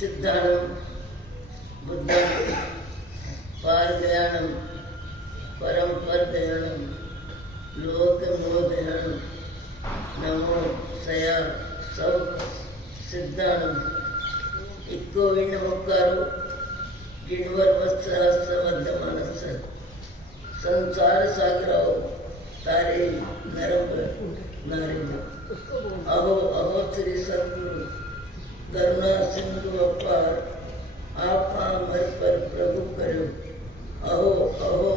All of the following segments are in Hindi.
सिद्धाणं बुद्धं पारगयानं परम परदयानं लोकमोदयानं नमो सया सौ सिद्धाणं इक्को विण्णमुक्कारो गिण्वर वत्सहस्रवर्धमानस्स संसार सागराओ तारे नरम नारिंद्र अहो अहो श्री सद्गुरु करुणा सिंधु अपार आप हर पर प्रभु करो अहो अहो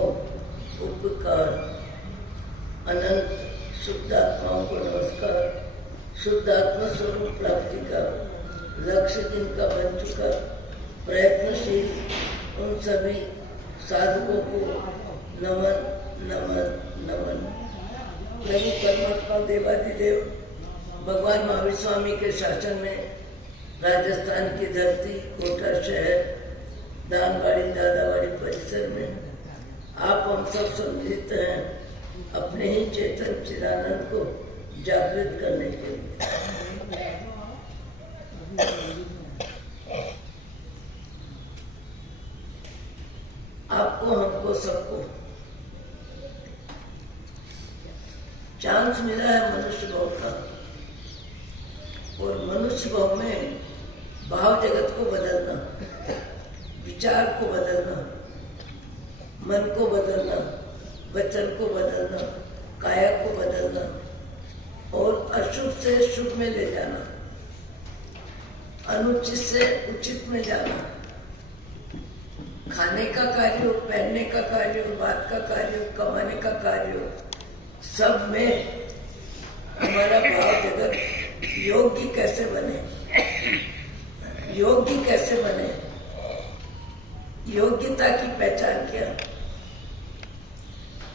उपकार अनंत शुद्ध आत्माओं को नमस्कार। शुद्ध आत्मा स्वरूप प्राप्ति का लक्ष्य जिनका बन चुका प्रयत्नशील उन सभी साधकों को नमन नमन नमन। प्रभु परमात्मा देवाधिदेव भगवान महावीर स्वामी के शासन में राजस्थान की धरती कोटा शहर दानवाड़ी दादावाड़ी परिसर में आप हम सब सम्मिलित हैं अपने ही चेतन चिदानंद को जागृत करने के लिए। आपको हमको सबको चांस मिला है मनुष्य भाव का, और मनुष्य भाव में भाव जगत को बदलना, विचार को बदलना, मन को बदलना, वचन को बदलना, काया को बदलना और अशुभ से शुभ में ले जाना, अनुचित से उचित में जाना, खाने का कार्य हो, पहनने का कार्य हो, बात का कार्य हो, कमाने का कार्य हो, सब में हमारा भाव जगत योगी कैसे बने, योगी कैसे बने, योग्यता की पहचान क्या।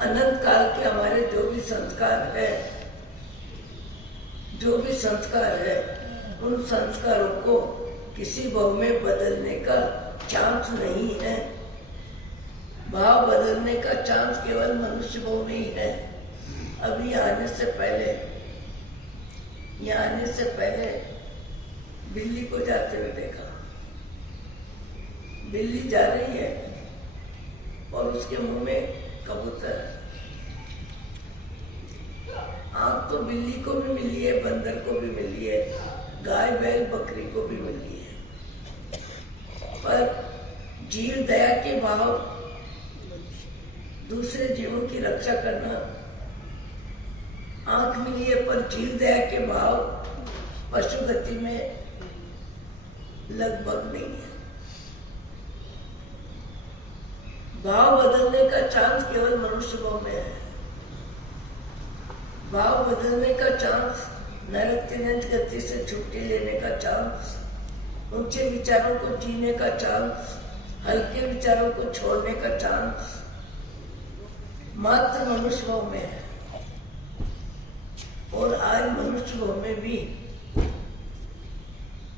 अनंत काल के हमारे जो भी संस्कार है उन संस्कारों को किसी भाव में बदलने का चांस नहीं है। भाव बदलने का चांस केवल मनुष्य भाव में ही है। अभी यहाँ आने से पहले बिल्ली को जाते हुए देखा। बिल्ली जा रही है और उसके मुंह में कबूतर है। आँख तो बिल्ली को भी मिली है, बंदर को भी मिली है, गाय बैल बकरी को भी मिली है, पर जीव दया के भाव दूसरे जीवों की रक्षा करना। आंख मिली है पर जीव दया के भाव पशु गति में लगभग नहीं है। भाव बदलने का चांस केवल मनुष्य भाव में है। भाव बदलने का चांस, नरक गति से छुट्टी लेने का चांस, ऊंचे विचारों को जीने का चांस, हल्के विचारों को छोड़ने का चांस मात्र मनुष्य भाव में है। और आज मनुष्य भाव में भी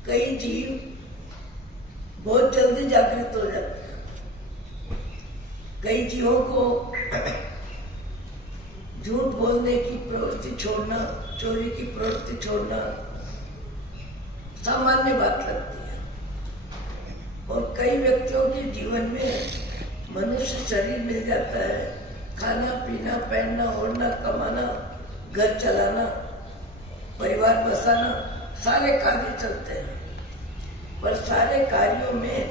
कई जीव बहुत जल्दी जागृत हो जाते हैं। कई जीवों को झूठ बोलने की प्रवृत्ति छोड़ना, चोरी की प्रवृत्ति छोड़ना सामान्य बात लगती है। और कई व्यक्तियों के जीवन में मनुष्य शरीर मिल जाता है, खाना पीना पहनना ओढ़ना कमाना घर चलाना परिवार बसाना सारे कार्य चलते हैं, पर सारे कार्यों में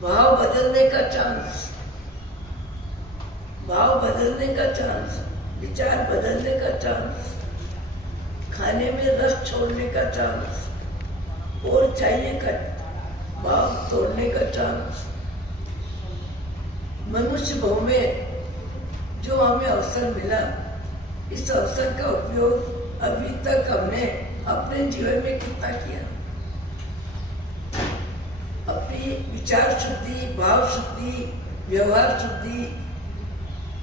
भाव बदलने का चांस, भाव बदलने का चांस, विचार बदलने का चांस, खाने में रस छोड़ने का चांस और चाहिए का भाव तोड़ने का चांस। मनुष्य भाव में जो हमें अवसर मिला, इस अवसर का उपयोग अभी तक हमने अपने जीवन में कितना किया। अपनी विचार शुद्धि, भाव शुद्धि, व्यवहार शुद्धि,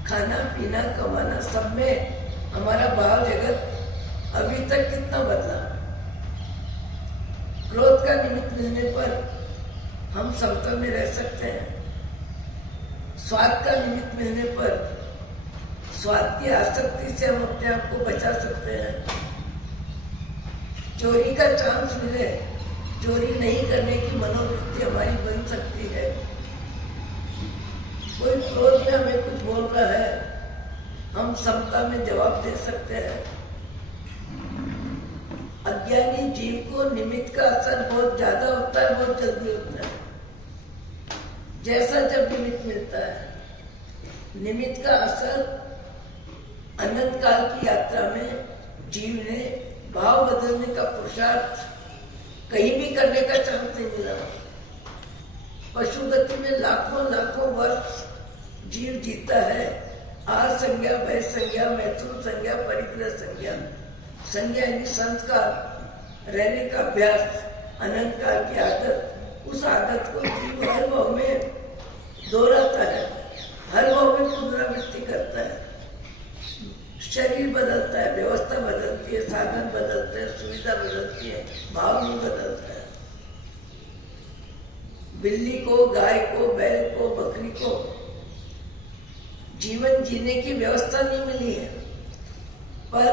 खाना पीना कमाना सब में हमारा भाव जगत अभी तक कितना बदला। क्रोध का निमित्त मिलने पर हम समतल में रह सकते हैं। स्वाद का निमित्त मिलने पर स्वाद की आसक्ति से हम अपने आप को बचा सकते हैं। चोरी का चांस मिले चोरी नहीं करने की मनोवृत्ति हमारी बन सकती है। कोई क्रोध में हमें कुछ बोल रहा है, हम समता में जवाब दे सकते हैं। अज्ञानी जीव को निमित्त का असर बहुत ज्यादा होता है, बहुत जल्दी होता है। जैसा जब निमित्त मिलता है, निमित्त का असर अनंत काल की यात्रा में जीव ने भाव बदलने का पुरुषार्थ कहीं भी करने का चांस नहीं मिला। पशु गति में लाखों लाखों वर्ष जीव जीता है। आहार संज्ञा, भय संज्ञा, मैथुन संज्ञा, परिग्रह संज्ञा, संज्ञा यानी संस्कार, रहने का अभ्यास, अनंत काल की आदत। उस आदत को जीव हर भाव में दोहराता है, हर भाव में पुनरावृत्ति करता है। शरीर बदलता है, व्यवस्था बदलती है, साधन बदलते हैं, सुविधा बदलती है, भाव नहीं बदलता है। बिल्ली को, गाय को, बैल को, बकरी को जीवन जीने की व्यवस्था नहीं मिली है, पर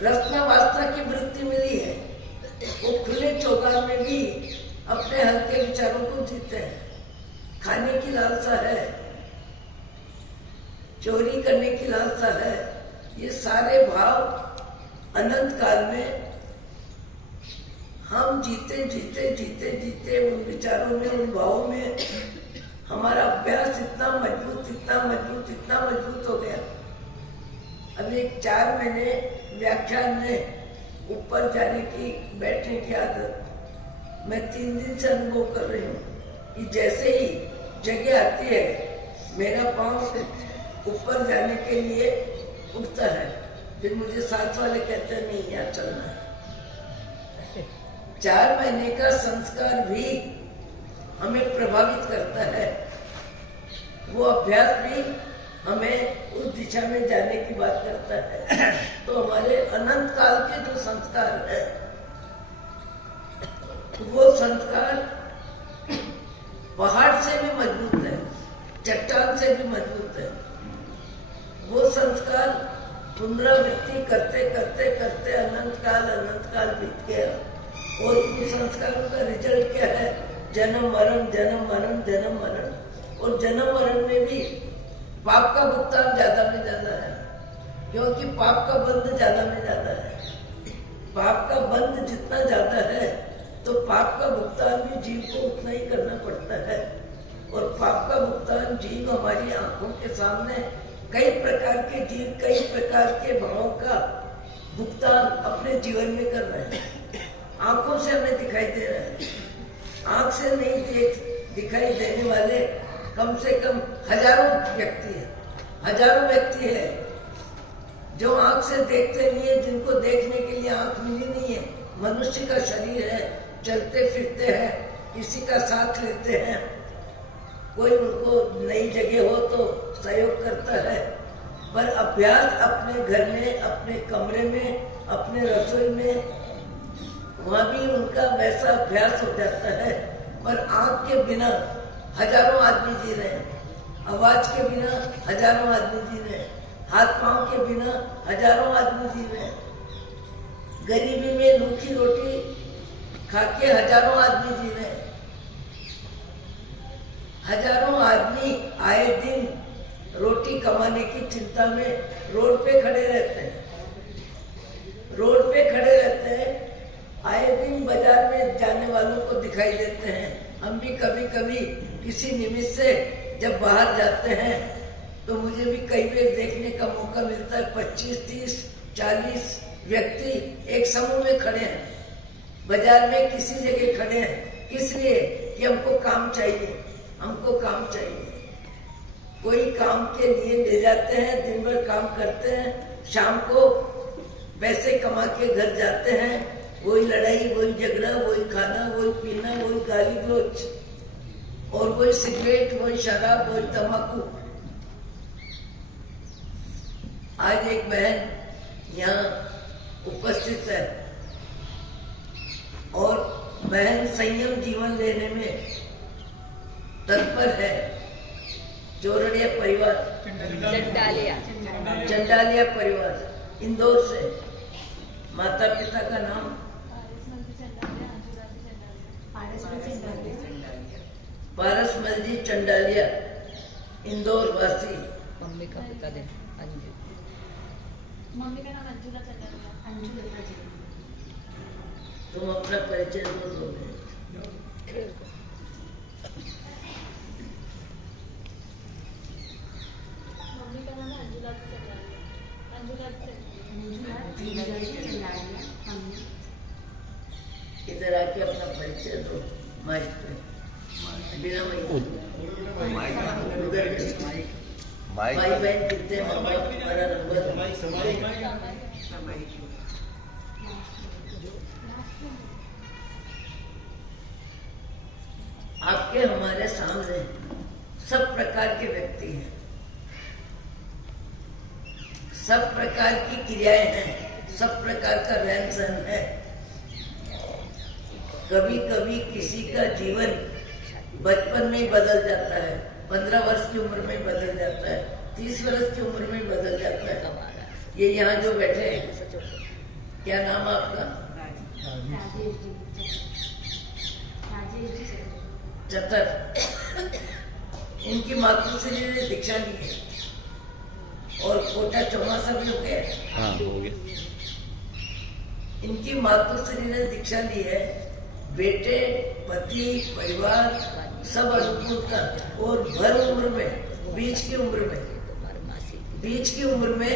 रचना वासना की वृत्ति मिली है। वो खुले चौगान में भी अपने हल्के विचारों को जीते हैं। खाने की लालसा है, चोरी करने की लालसा है। ये सारे भाव अनंत काल में हम जीते जीते जीते जीते उन विचारों में, उन भावों में हमारा अभ्यास इतना मजबूत, इतना मजबूत, इतना मजबूत हो गया। अभी 4 महीने व्याख्यान में ऊपर जाने की, बैठने की आदत मैं 3 दिन से अनुभव कर रही हूँ कि जैसे ही जगह आती है, मेरा पांव ऊपर जाने के लिए उठता है। फिर मुझे साथ वाले कहते हैं नहीं, यहाँ चलना है। 4 महीने का संस्कार भी हमें प्रभावित करता है। वो अभ्यास भी हमें उस दिशा में जाने की बात करता है। तो हमारे अनंत काल के जो संस्कार है, वो संस्कार पहाड़ से भी मजबूत है, चट्टान से भी मजबूत है। वो संस्कार पुनरावृत्ति करते करते करते अनंत काल बीत गया। और उन संस्कारों का रिजल्ट क्या है? जन्म मरण, जन्म मरण, जन्म मरण। और जन्म मरण में भी पाप का भुगतान ज्यादा में ज्यादा है, क्योंकि पाप का बंध ज्यादा में ज्यादा है। पाप का बंध जितना ज्यादा है, तो पाप का भुगतान भी जीव को उतना ही करना पड़ता है। और पाप का भुगतान जीव हमारी आंखों के सामने कई प्रकार के जीव, कई प्रकार के भावों का भुगतान अपने जीवन में कर रहे हैं। आंखों से हमें दिखाई दे रहा है। आंख से नहीं दिखाई देने वाले कम से कम हजारों व्यक्ति है जो आंख से देखते नहीं है, जिनको देखने के लिए आंख मिली नहीं है। मनुष्य का शरीर है, चलते फिरते हैं, किसी का साथ लेते हैं, कोई उनको नई जगह हो तो सहयोग करता है। पर अभ्यास अपने घर में, अपने कमरे में, अपने रसोई में, वहां भी उनका वैसा अभ्यास हो जाता है। पर आंख के बिना हजारों आदमी जी रहे हैं, आवाज के बिना हजारों आदमी जी रहे हैं, हाथ पांव के बिना हजारों आदमी जी रहे हैं, गरीबी में रूखी रोटी खा के हजारों आदमी जी रहे हैं। हजारों आदमी आए दिन रोटी कमाने की चिंता में रोड पे खड़े रहते हैं, रोड पे खड़े रहते हैं। आए दिन बाजार में जाने वालों को दिखाई देते हैं। हम भी कभी कभी किसी निमित्त से जब बाहर जाते हैं तो मुझे भी कई बार देखने का मौका मिलता है। 25, 30, 40 व्यक्ति एक समूह में खड़े हैं, बाजार में किसी जगह खड़े हैं। किस लिए? कि हमको काम चाहिए, हमको काम चाहिए। कोई काम के लिए ले जाते हैं, दिन भर काम करते हैं, शाम को पैसे कमा के घर जाते हैं। वही लड़ाई, वही झगड़ा, वही खाना, वही पीना, वही गाली गलौज, और वही सिगरेट, वही शराब, वही तंबाकू। आज एक बहन यहाँ उपस्थित है और बहन संयम जीवन लेने में तत्पर है। चोरड़िया परिवार, चंडालिया परिवार, इंदौर से। माता पिता का नाम पारसमल जी चंडालिया, इंदौर वासी। मम्मी का बता दे। अंजू। मम्मी का नाम अंजुला चंडालिया। अंजुला जी। तुम अपना परिचय दो। मम्मी का नाम अंजुला चंडालिया। अंजुला चंडालिया। इधर आके अपना परिचय दो माइक पे, बिना माइक उधर भाई बहन कितने हमारा नंबर आपके हमारे सामने सब प्रकार के व्यक्ति हैं, सब प्रकार की क्रियाएं हैं, सब प्रकार का रहन सहन है। कभी कभी किसी का जीवन बचपन में ही बदल जाता है, 15 वर्ष की उम्र में बदल जाता है, 30 वर्ष की उम्र में बदल जाता है। ये यहाँ जो बैठे हैं, क्या नाम है आपका? चतर। इनकी मातृश्री ने दीक्षा ली है और कोटा चौमासा भी हो गया। हाँ, हो गया। इनकी मातृश्री ने दीक्षा ली है। बेटे, पति, परिवार सब अनुकूल था और भर उम्र में, बीच की उम्र में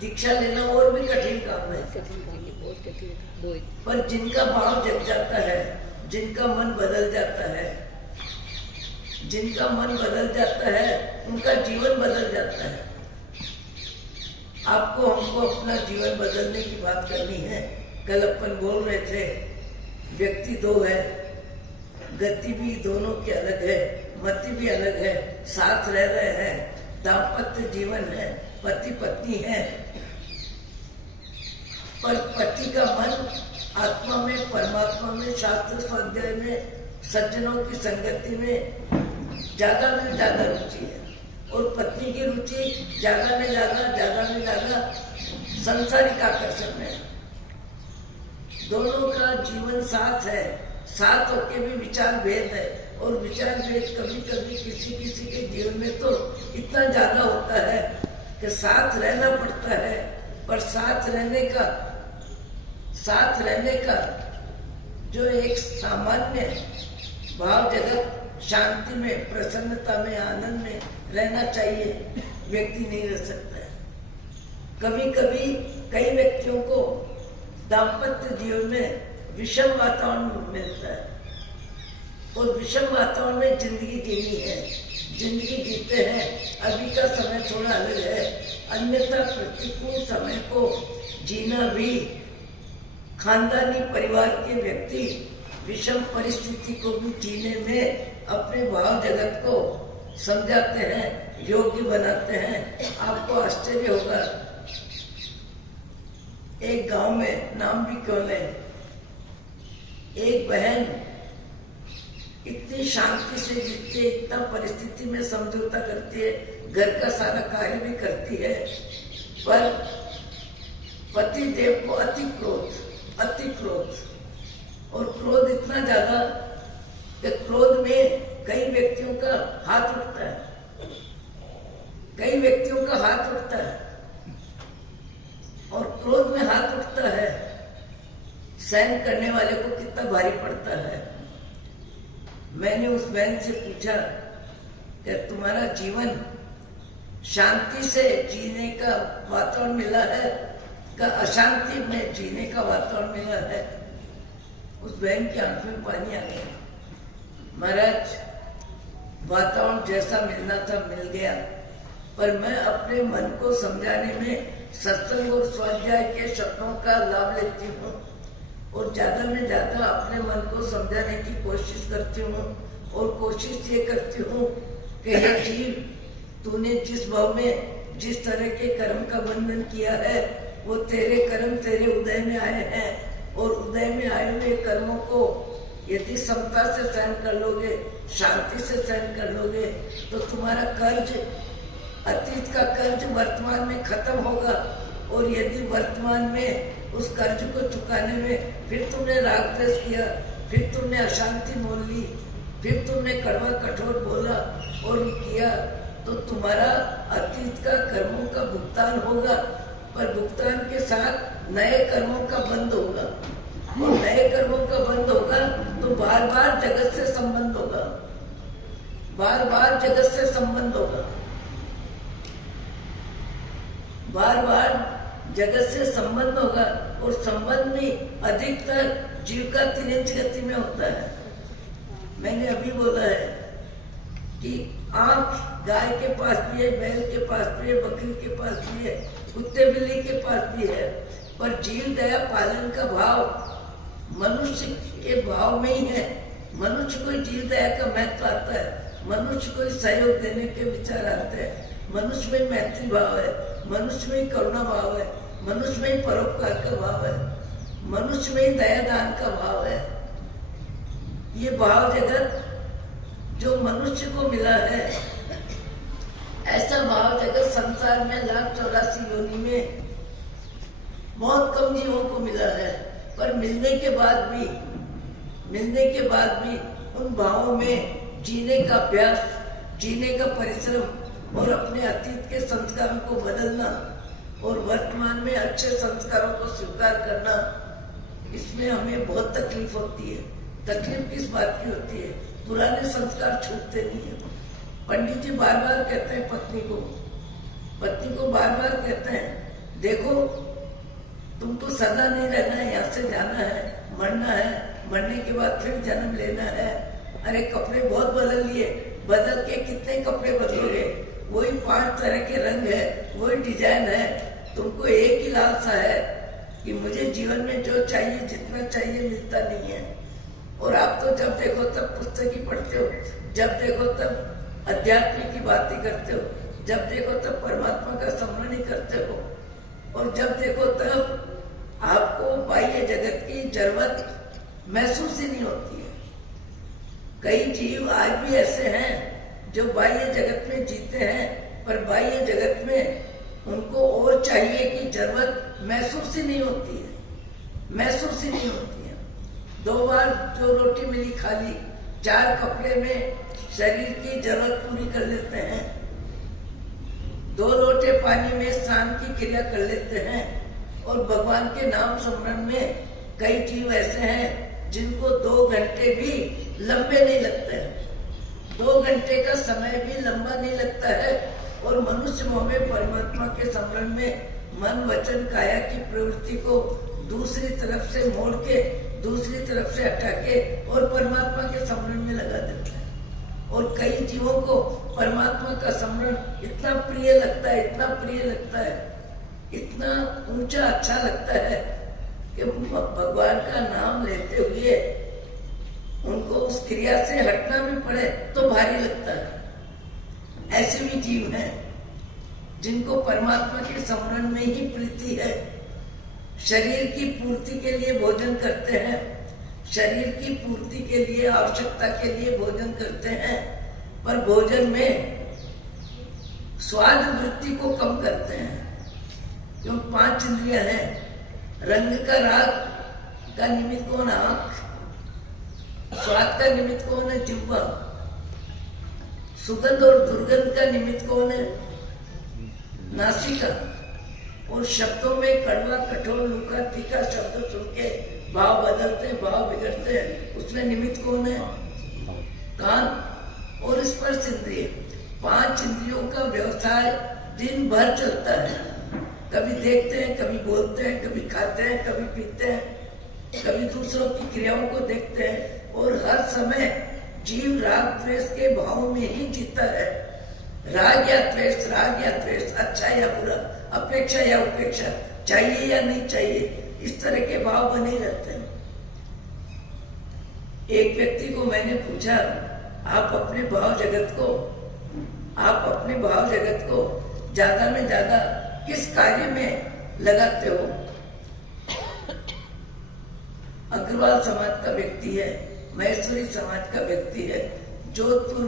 दीक्षा लेना और भी कठिन काम है। पर जिनका भाव जग जाता है, जिनका मन बदल जाता है, उनका जीवन बदल जाता है। आपको हमको अपना जीवन बदलने की बात करनी है। कल अपन बोल रहे थे, व्यक्ति दो है, गति भी दोनों की अलग है, मति भी अलग है, साथ रह रहे हैं, दाम्पत्य जीवन है, पति पत्नी है। पर पति का मन आत्मा में, परमात्मा में, शास्त्र स्वाध्याय में, सज्जनों की संगति में ज्यादा रुचि है और पत्नी की रुचि ज्यादा में ज्यादा संसारिक आकर्षण में। दोनों का जीवन साथ है, साथ होके भी विचार भेद है और विचार भेद कभी कभी किसी के जीवन में तो इतना ज्यादा होता है कि साथ रहना पड़ता है। पर साथ रहने का जो एक सामान्य भाव जगत, शांति में, प्रसन्नता में, आनंद में रहना चाहिए, व्यक्ति नहीं रह सकता है। कभी कभी कई व्यक्तियों को दाम्पत्य जीवन में विषम वातावरण मिलता है और विषम वातावरण में जिंदगी जीनी है, जिंदगी जीते हैं। अभी का समय थोड़ा अलग है, अन्यथा प्रतिकूल समय को जीना भी खानदानी परिवार के व्यक्ति विषम परिस्थिति को भी जीने में अपने भाव जगत को समझाते हैं, योग्य बनाते हैं। आपको आश्चर्य होगा, एक गांव में, नाम भी क्यों लें, एक बहन इतनी शांति से जीती है, इतना परिस्थिति में समझौता करती है, घर का सारा कार्य भी करती है, पर पति देव को अति क्रोध और क्रोध इतना ज्यादा कि क्रोध में कई व्यक्तियों का हाथ उठता है, और क्रोध में हाथ उठता है, सहन करने वाले को कितना भारी पड़ता है। मैंने उस बहन से पूछा कि तुम्हारा जीवन शांति से जीने का वातावरण मिला है का अशांति में जीने का वातावरण मिला है? उस बहन की आंख में पानी आ गया। महाराज, वातावरण जैसा मिलना था मिल गया, पर मैं अपने मन को समझाने में सत्संग और स्वाध्याय के शब्दों का लाभ लेती हूँ और ज्यादा में ज्यादा अपने मन को समझाने की कोशिश करती हूँ और कोशिश ये करती हूँ कि हे जीव, तूने जिस भाव में जिस तरह के कर्म का बंधन किया है वो तेरे कर्म तेरे उदय में आए हैं और उदय में आए हुए कर्मों को यदि समता से सहन कर लोगे, शांति से सहन कर लोगे, तो तुम्हारा कर्ज, अतीत का कर्ज वर्तमान में खत्म होगा। और यदि वर्तमान में उस कर्ज को चुकाने में फिर तुमने राग द्वेष किया फिर तुमने अशांति मोल ली, फिर तुमने कड़वा कठोर बोला और किया, तो तुम्हारा अतीत का कर्मों का भुगतान होगा, पर भुगतान के साथ नए कर्मों का बंद होगा, और नए कर्मों का बंद होगा तो बार बार जगत से संबंध होगा, बार बार जगत से संबंध होगा, बार बार जगत से संबंध होगा। और संबंध में अधिकतर जीव का 3 इंच गति में होता है। मैंने अभी बोला है कि आंख गाय के पास भी है, बैल के पास भी है, बकरी के पास भी है, कुत्ते बिल्ली के पास भी है, पर जीव दया पालन का भाव मनुष्य के भाव में ही है। मनुष्य को जीव दया का महत्व आता है, मनुष्य को सहयोग देने के विचार आते हैं, मनुष्य में मैत्री भाव है, मनुष्य में करुणा भाव है, मनुष्य में परोपकार का भाव है, मनुष्य में दया दान का भाव है। ये भाव जगत जो मनुष्य को मिला है, ऐसा भाव जगत संसार में 1,84 योनि में बहुत कम जीवों को मिला है। पर मिलने के बाद भी उन भावों में जीने का अभ्यास, जीने का परिश्रम और अपने अतीत के संस्कारों को बदलना और वर्तमान में अच्छे संस्कारों को स्वीकार करना, इसमें हमें बहुत तकलीफ होती है। तकलीफ किस बात की होती है? पुराने संस्कार छूटते नहीं है। पंडित जी बार बार कहते हैं पत्नी को बार बार कहते हैं, देखो तुमको सदा नहीं रहना है, यहाँ से जाना है, मरना है, मरने के बाद फिर जन्म लेना है। अरे कपड़े बहुत बदल लिए, बदल के कितने कपड़े बदलोगे? वही 5 तरह के रंग है, वही डिजाइन है। तुमको एक ही लालसा है कि मुझे जीवन में जो चाहिए, जितना चाहिए मिलता नहीं है। और आप तो जब देखो तब पुस्तक ही पढ़ते हो, जब देखो तब अध्यात्म की बातें करते हो, जब देखो तब परमात्मा का स्मरण ही करते हो, और जब देखो तब आपको बाह्य जगत की जरूरत महसूस ही नहीं होती है। कई जीव आज भी ऐसे हैं जो बाह्य जगत में जीते हैं, पर बाह्य जगत में उनको और चाहिए की जरूरत महसूस ही नहीं होती है, महसूस ही नहीं होती है। 2 बार जो रोटी मिली खा ली, 4 कपड़े में शरीर की जरूरत पूरी कर लेते हैं, 2 लोटे पानी में स्नान की क्रिया कर लेते हैं। और भगवान के नाम स्मरण में कई जीव ऐसे हैं जिनको 2 घंटे भी लंबे नहीं लगते हैं, 2 घंटे का समय भी लंबा नहीं लगता है। और मनुष्य मोह में परमात्मा के स्मरण में मन वचन काया की प्रवृत्ति को दूसरी तरफ से मोड़ के, दूसरी तरफ से हटा के और परमात्मा के स्मरण में लगा देते हैं। और कई जीवों को परमात्मा का स्मरण इतना प्रिय लगता है, इतना प्रिय लगता है, इतना ऊंचा अच्छा लगता है कि भगवान का नाम लेते हुए उनको उस क्रिया से हटना भी पड़े तो भारी लगता है। ऐसे भी जीव हैं जिनको परमात्मा के स्मरण में ही प्रीति है। शरीर की पूर्ति के लिए भोजन करते हैं, शरीर की पूर्ति के लिए, आवश्यकता के लिए भोजन करते हैं, पर भोजन में स्वाद वृत्ति को कम करते हैं। क्यों? 5 इंद्रियां हैं। रंग का राग का निमित्त कौन? आंख। स्वाद का निमित्त कौन है? जिह्वा। सुगंध और दुर्गंध का निमित्त कौन है? नासिका। और शब्दों में कड़वा कठोर लूका तीखा शब्द सुन के भाव बदलते हैं, भाव बिगड़ते हैं, उसमें निमित्त कौन है? कान और स्पर्श इंद्रिय। 5 इंद्रियों का व्यवसाय दिन भर चलता है। कभी देखते हैं, कभी बोलते हैं, कभी खाते हैं, कभी पीते हैं, कभी दूसरों की क्रियाओं को देखते हैं। और हर समय जीव राग द्वेष के भाव में ही जीता है। राग या द्वेष, राग या द्वेष, अच्छा या बुरा, अपेक्षा या उपेक्षा, चाहिए या नहीं चाहिए, इस तरह के भाव बने रहते हैं। एक व्यक्ति को मैंने पूछा, आप अपने भाव जगत को ज्यादा में ज्यादा किस कार्य में लगाते हो? अग्रवाल समाज का व्यक्ति है, महेश्वरी समाज का व्यक्ति है, जोधपुर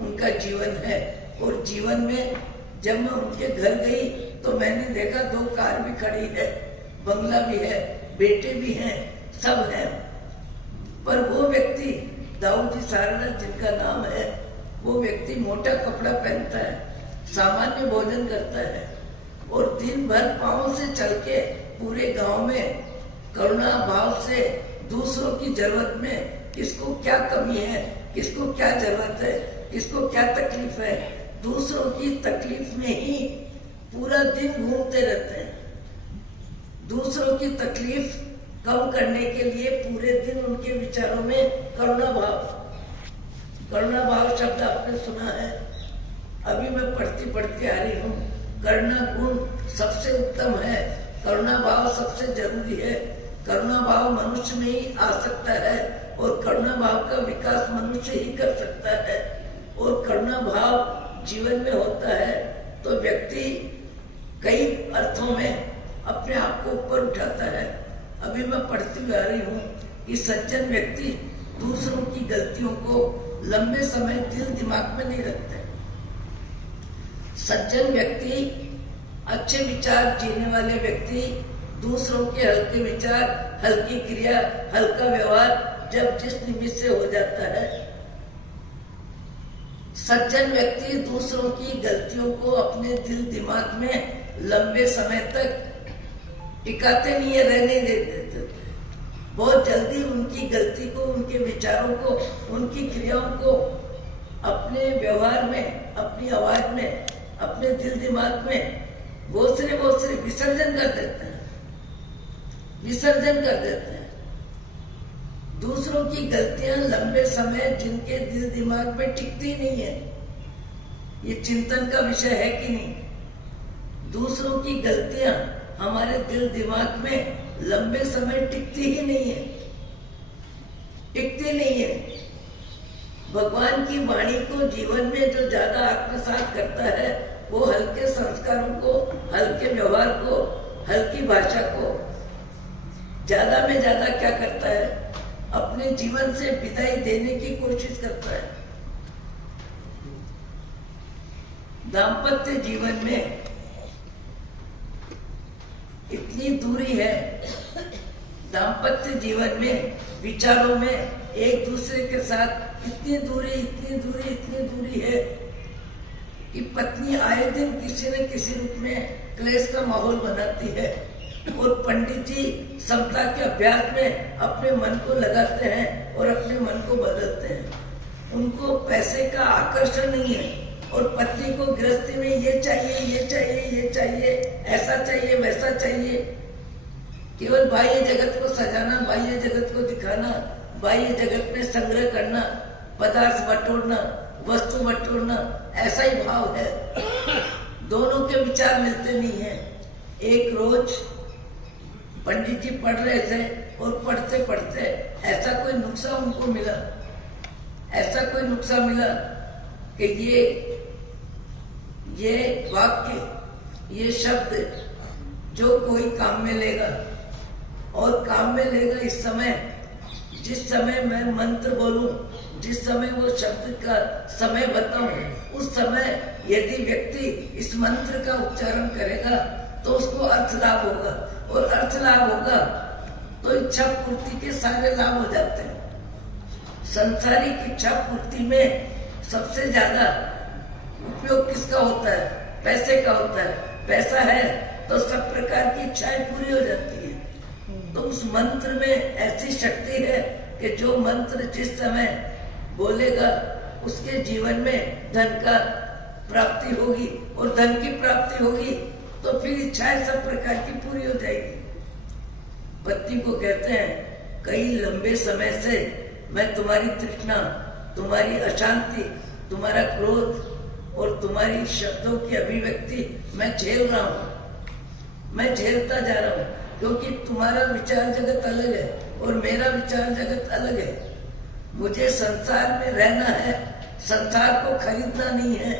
उनका जीवन है। और जीवन में जब मैं उनके घर गई तो मैंने देखा 2 कार भी खड़ी है, बंगला भी है, बेटे भी हैं, सब हैं। पर वो व्यक्ति दाऊद जी सारनाथ जिनका नाम है, वो व्यक्ति मोटा कपड़ा पहनता है, सामान्य भोजन करता है और दिन भर पांव से चल के पूरे गांव में करुणा भाव से दूसरों की जरूरत में किसको क्या कमी है, किसको क्या जरूरत है, किसको क्या तकलीफ है, दूसरों की तकलीफ में ही पूरा दिन घूमते रहते हैं। दूसरों की तकलीफ कम करने के लिए पूरे दिन उनके विचारों में करुणा भाव शब्द आपने सुना है। अभी मैं पढ़ती आ रही हूँ, करुणा गुण सबसे उत्तम है, करुणा भाव सबसे जरूरी है। करुणा भाव मनुष्य में ही आ सकता है और करुणा भाव का विकास मनुष्य ही कर सकता है। और करुणा भाव जीवन में होता है तो व्यक्ति कई अर्थों में अपने आप को ऊपर उठाता है। अभी मैं पढ़ती आ रही हूँ कि सज्जन व्यक्ति दूसरों की गलतियों को लंबे समय दिल दिमाग में नहीं रखते। सज्जन व्यक्ति, अच्छे विचार जीने वाले व्यक्ति दूसरों के हल्के विचार, हल्की क्रिया, हल्का व्यवहार जब जिस निमित्त से हो जाता है, सज्जन व्यक्ति दूसरों की गलतियों को अपने दिल दिमाग में लंबे समय तक टिकाते नहीं है, रहने दे देते। बहुत जल्दी उनकी गलती को, उनके विचारों को, उनकी क्रियाओं को अपने व्यवहार में, अपनी आवाज में, अपने दिल दिमाग में बोसरे विसर्जन कर देते हैं। दूसरों की गलतियां लंबे समय जिनके दिल दिमाग में टिकती नहीं है, ये चिंतन का विषय है कि नहीं? दूसरों की गलतियां हमारे दिल दिमाग में लंबे समय टिकती ही नहीं है। भगवान की वाणी को जीवन में जो ज्यादा आत्मसात करता है, वो हल्के संस्कारों को, हल्के व्यवहार को, हल्की भाषा को ज्यादा में ज्यादा क्या करता है, अपने जीवन से विदाई देने की कोशिश करता है। दाम्पत्य जीवन में इतनी दूरी है, दाम्पत्य जीवन में विचारों में एक दूसरे के साथ इतनी दूरी है कि पत्नी आए दिन किसी न किसी रूप में क्लेश का माहौल बनाती है और पंडित जी समता के अभ्यास में अपने मन को लगाते हैं और अपने मन को बदलते हैं। उनको पैसे का आकर्षण नहीं है और पत्नी को गृहस्थी में ये चाहिए, ऐसा चाहिए, वैसा चाहिए। केवल बाह्य जगत को सजाना, बाह्य जगत को दिखाना, बाह्य जगत में संग्रह करना, पदार्थ बटोरना, वस्तु बटोरना, ऐसा ही भाव है। दोनों के विचार मिलते नहीं है। एक रोज पंडित जी पढ़ रहे थे और पढ़ते ऐसा कोई नुक्सा उनको मिला, कि ये वाक्य, ये शब्द जो कोई काम में लेगा और काम में लेगा इस समय, जिस समय मैं मंत्र बोलूं, जिस समय वो शब्द का समय बताऊं, उस समय यदि व्यक्ति इस मंत्र का उच्चारण करेगा तो उसको अर्थ लाभ होगा और अर्थ लाभ होगा तो इच्छा पूर्ति के सारे लाभ हो जाते हैं। संसारिक इच्छा पूर्ति में सबसे ज्यादा उपयोग किसका होता है? पैसे का होता है। पैसा है तो सब प्रकार की इच्छाएं पूरी हो जाती है। तो उस मंत्र में ऐसी शक्ति है कि जो मंत्र जिस समय बोलेगा उसके जीवन में धन का प्राप्ति होगी और धन की प्राप्ति होगी तो फिर इच्छाएं सब प्रकार की पूरी हो जाएगी। पत्नी को कहते हैं, कई लंबे समय से मैं तुम्हारी तृष्णा, तुम्हारी अशांति, तुम्हारा क्रोध और तुम्हारी शब्दों की अभिव्यक्ति मैं झेल रहा हूँ, मैं झेलता जा रहा हूँ, क्योंकि तुम्हारा विचार जगत अलग है और मेरा विचार जगत अलग है। मुझे संसार में रहना है, संसार को खरीदना नहीं है,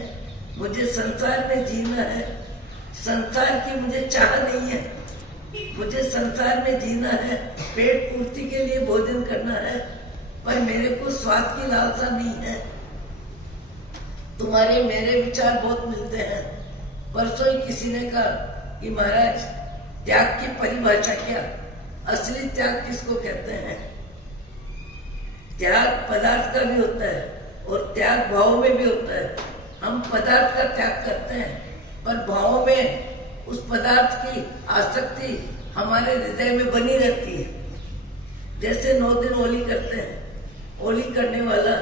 मुझे संसार में जीना है। संसार की मुझे चाह नहीं है, मुझे संसार में जीना है, पेट पूर्ति के लिए भोजन करना है, पर मेरे को स्वाद की लालसा नहीं है। तुम्हारे मेरे विचार बहुत मिलते हैं। परसों ही किसी ने कहा कि महाराज त्याग की परिभाषा क्या, असली त्याग किसको कहते हैं? त्याग पदार्थ का भी होता है और त्याग भाव में भी होता है। हम पदार्थ का त्याग करते हैं पर भाव में उस पदार्थ की आसक्ति हमारे हृदय में बनी रहती है। जैसे 9 दिन होली करते हैं, होली करने वाला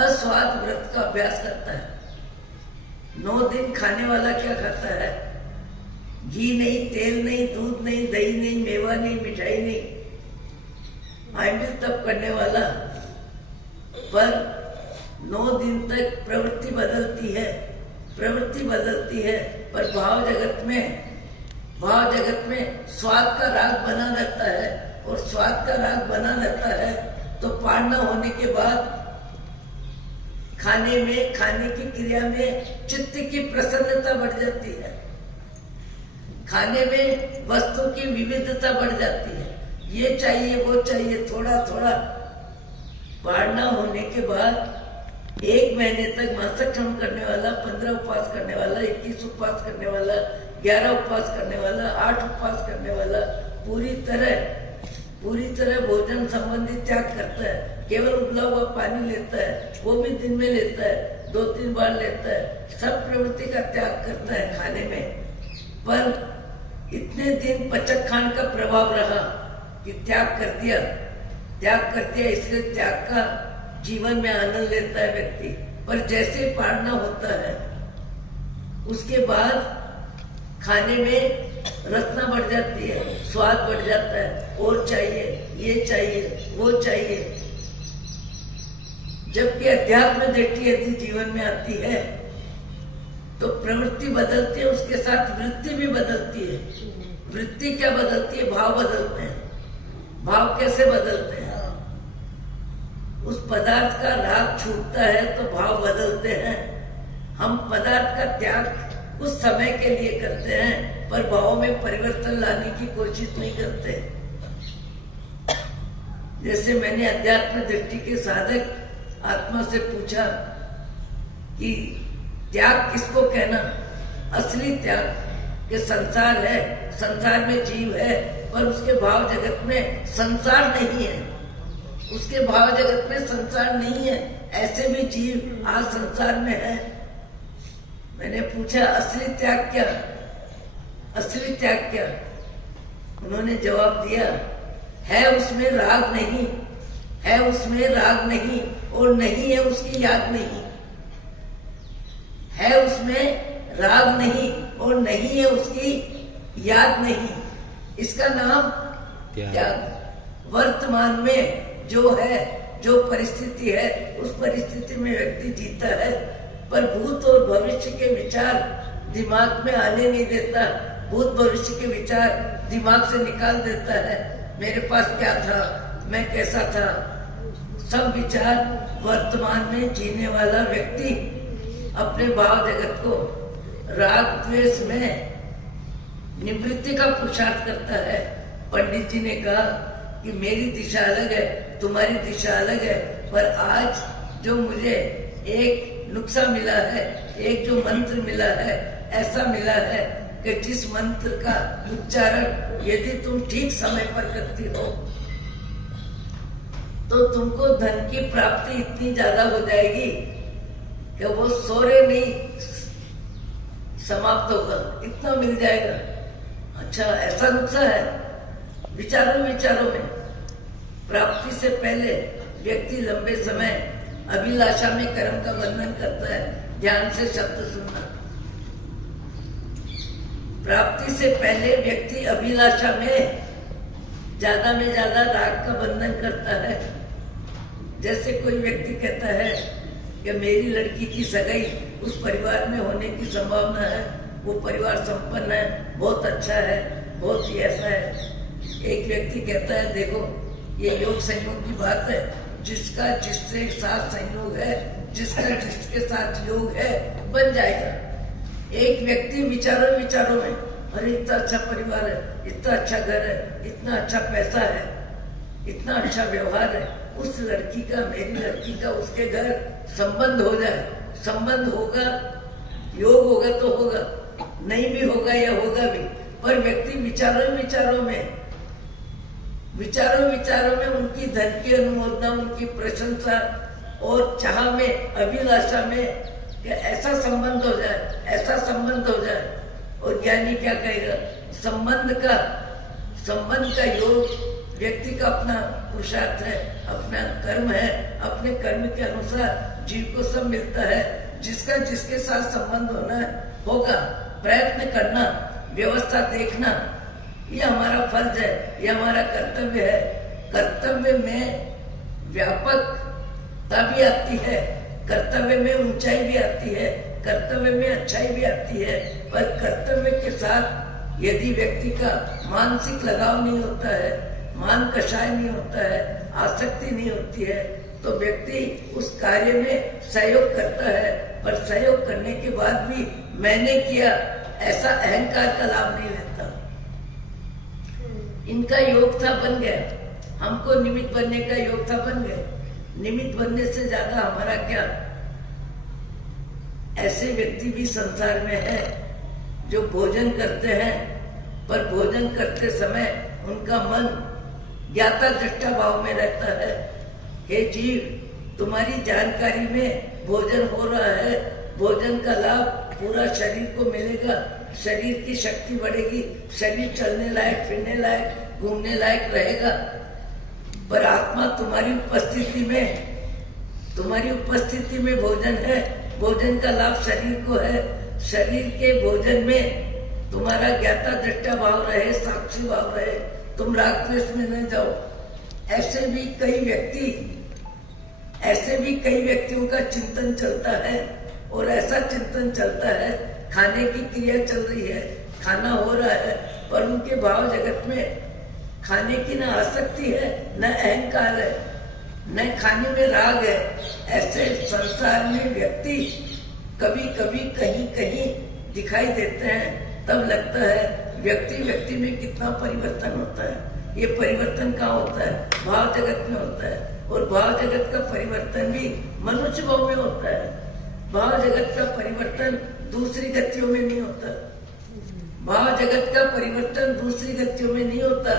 अस्वाद व्रत का अभ्यास करता है। 9 दिन खाने वाला क्या खाता है? घी नहीं, तेल नहीं, दूध नहीं, दही नहीं, मेवा नहीं, मिठाई नहीं, आमिल तप करने वाला। पर 9 दिन तक प्रवृत्ति बदलती है, प्रवृत्ति बदलती है, पर भाव जगत में स्वाद का राग बना रहता है। और स्वाद का राग बना रहता है तो पार न होने के बाद खाने की क्रिया में चित्त की प्रसन्नता बढ़ जाती है, खाने में वस्तु की विविधता बढ़ जाती है। ये चाहिए, वो चाहिए, थोड़ा थोड़ा। पार न होने के बाद 1 महीने तक मासक्षम करने वाला, 15 उपवास करने वाला, 21 उपवास करने वाला, 11 उपवास करने वाला, 8 उपवास करने वाला पूरी तरह भोजन संबंधी त्याग करता है। केवल उबला हुआ पानी लेता है, वो भी दिन में लेता है, 2-3 बार लेता है। सब प्रवृत्ति का त्याग करता है खाने में। पर इतने दिन पचक खान का प्रभाव रहा कि त्याग कर दिया, इसलिए त्याग का जीवन में आनंद लेता है व्यक्ति। पर जैसे पारना होता है उसके बाद खाने में रचना बढ़ जाती है, स्वाद बढ़ जाता है, और चाहिए, ये चाहिए, वो चाहिए। जबकि अध्यात्म दृष्टि यदि जीवन में आती है तो प्रवृत्ति बदलती है, उसके साथ वृत्ति भी बदलती है। वृत्ति क्या बदलती है? भाव बदलते हैं। भाव कैसे बदलते हैं? उस पदार्थ का राग छूटता है तो भाव बदलते हैं। हम पदार्थ का त्याग कुछ समय के लिए करते हैं पर भाव में परिवर्तन लाने की कोशिश नहीं करते। जैसे मैंने अध्यात्म दृष्टि के साधक आत्मा से पूछा कि त्याग किसको कहना? असली त्याग के संसार है, संसार में जीव है, पर उसके भाव जगत में संसार नहीं है, उसके भाव जगत में संसार नहीं है। ऐसे भी जीव आज संसार में है। मैंने पूछा असली त्याग क्या? असली त्याग क्या? उन्होंने जवाब दिया, है उसमें राग नहीं, है उसमें राग नहीं, और नहीं है उसकी याद नहीं। है उसमें राग नहीं और नहीं है उसकी याद नहीं। इसका नाम त्याग। वर्तमान में जो है, जो परिस्थिति है, उस परिस्थिति में व्यक्ति जीता है, पर भूत और भविष्य के विचार दिमाग में आने नहीं देता। भूत भविष्य के विचार दिमाग से निकाल देता है। मेरे पास क्या था, मैं कैसा था, सब विचार वर्तमान में जीने वाला व्यक्ति अपने भाव जगत को राग द्वेष में निवृत्ति का पुरुषार्थ करता है। पंडित जी ने कहा कि मेरी दिशा अलग है, तुम्हारी दिशा अलग है, पर आज जो मुझे एक नुस्खा मिला है, एक जो मंत्र मिला है, ऐसा मिला है कि जिस मंत्र का उच्चारण यदि तुम ठीक समय पर करती हो तो तुमको धन की प्राप्ति इतनी ज्यादा हो जाएगी कि वो सोरे नहीं समाप्त होगा, इतना मिल जाएगा। अच्छा, ऐसा नुस्खा है? विचारों में प्राप्ति से पहले व्यक्ति लंबे समय अभिलाषा में कर्म का बंधन करता है। ध्यान से शब्द सुनना। प्राप्ति से पहले व्यक्ति अभिलाषा में ज्यादा राग का बंधन करता है। जैसे कोई व्यक्ति कहता है कि मेरी लड़की की सगाई उस परिवार में होने की संभावना है, वो परिवार संपन्न है, बहुत अच्छा है, बहुत ही ऐसा है। एक व्यक्ति कहता है देखो ये योग संयोग की बात है, जिसका जिसके साथ संयोग है, जिसका जिसके साथ योग है, बन जाएगा। एक व्यक्ति विचारों में अरे इतना अच्छा परिवार है, इतना अच्छा घर है, इतना अच्छा पैसा है, इतना अच्छा व्यवहार है, उस लड़की का, मेरी लड़की का उसके घर संबंध हो जाए, संबंध होगा, योग होगा तो होगा, नहीं भी होगा या होगा भी, पर व्यक्ति विचारों में विचारों विचारों में उनकी धन की अनुमोदना, उनकी प्रशंसा और चाह में, अभिलाषा में कि ऐसा संबंध हो जाए, ऐसा संबंध हो जाए। और ज्ञानी क्या कहेगा? संबंध का योग व्यक्ति का अपना पुरुषार्थ है, अपना कर्म है। अपने कर्म के अनुसार जीव को सब मिलता है। जिसका जिसके साथ संबंध होना है होगा। प्रयत्न करना, व्यवस्था देखना, ये हमारा फर्ज है, ये हमारा कर्तव्य है। कर्तव्य में व्यापकता भी आती है, कर्तव्य में ऊंचाई भी आती है, कर्तव्य में अच्छाई भी आती है। पर कर्तव्य के साथ यदि व्यक्ति का मानसिक लगाव नहीं होता है, मान कषाय नहीं होता है, आसक्ति नहीं होती है, तो व्यक्ति उस कार्य में सहयोग करता है। पर सहयोग करने के बाद भी मैंने किया ऐसा अहंकार का लाभ नहीं लेता। इनका योग था, बन गया। हमको निमित्त बनने का योग था, बन गए। निमित्त बनने से ज्यादा हमारा क्या? ऐसे व्यक्ति भी संसार में है जो भोजन करते हैं, पर भोजन करते समय उनका मन ज्ञाता दृष्टा भाव में रहता है। हे जीव, तुम्हारी जानकारी में भोजन हो रहा है, भोजन का लाभ पूरा शरीर को मिलेगा, शरीर की शक्ति बढ़ेगी, शरीर चलने लायक, फिरने लायक, घूमने लायक रहेगा। पर आत्मा तुम्हारी उपस्थिति में भोजन है, भोजन का लाभ शरीर को है। शरीर के भोजन में तुम्हारा ज्ञाता दृष्टा भाव रहे, साक्षी भाव रहे, तुम राग द्वेष में न जाओ। ऐसे भी कई व्यक्तियों का चिंतन चलता है। और ऐसा चिंतन चलता है, खाने की क्रिया चल रही है, खाना हो रहा है, पर उनके भाव जगत में खाने की न आसक्ति है, न अहंकार है, न खाने में राग है। ऐसे संसार में व्यक्ति कभी कभी कहीं कहीं दिखाई देते हैं। तब लगता है व्यक्ति में कितना परिवर्तन होता है। ये परिवर्तन कहाँ होता है? भाव जगत में होता है। और भाव जगत का परिवर्तन भी मनुष्य भाव में होता है। भाव जगत का परिवर्तन दूसरी गतियों में नहीं होता। भाव जगत का परिवर्तन दूसरी गतियों में नहीं होता।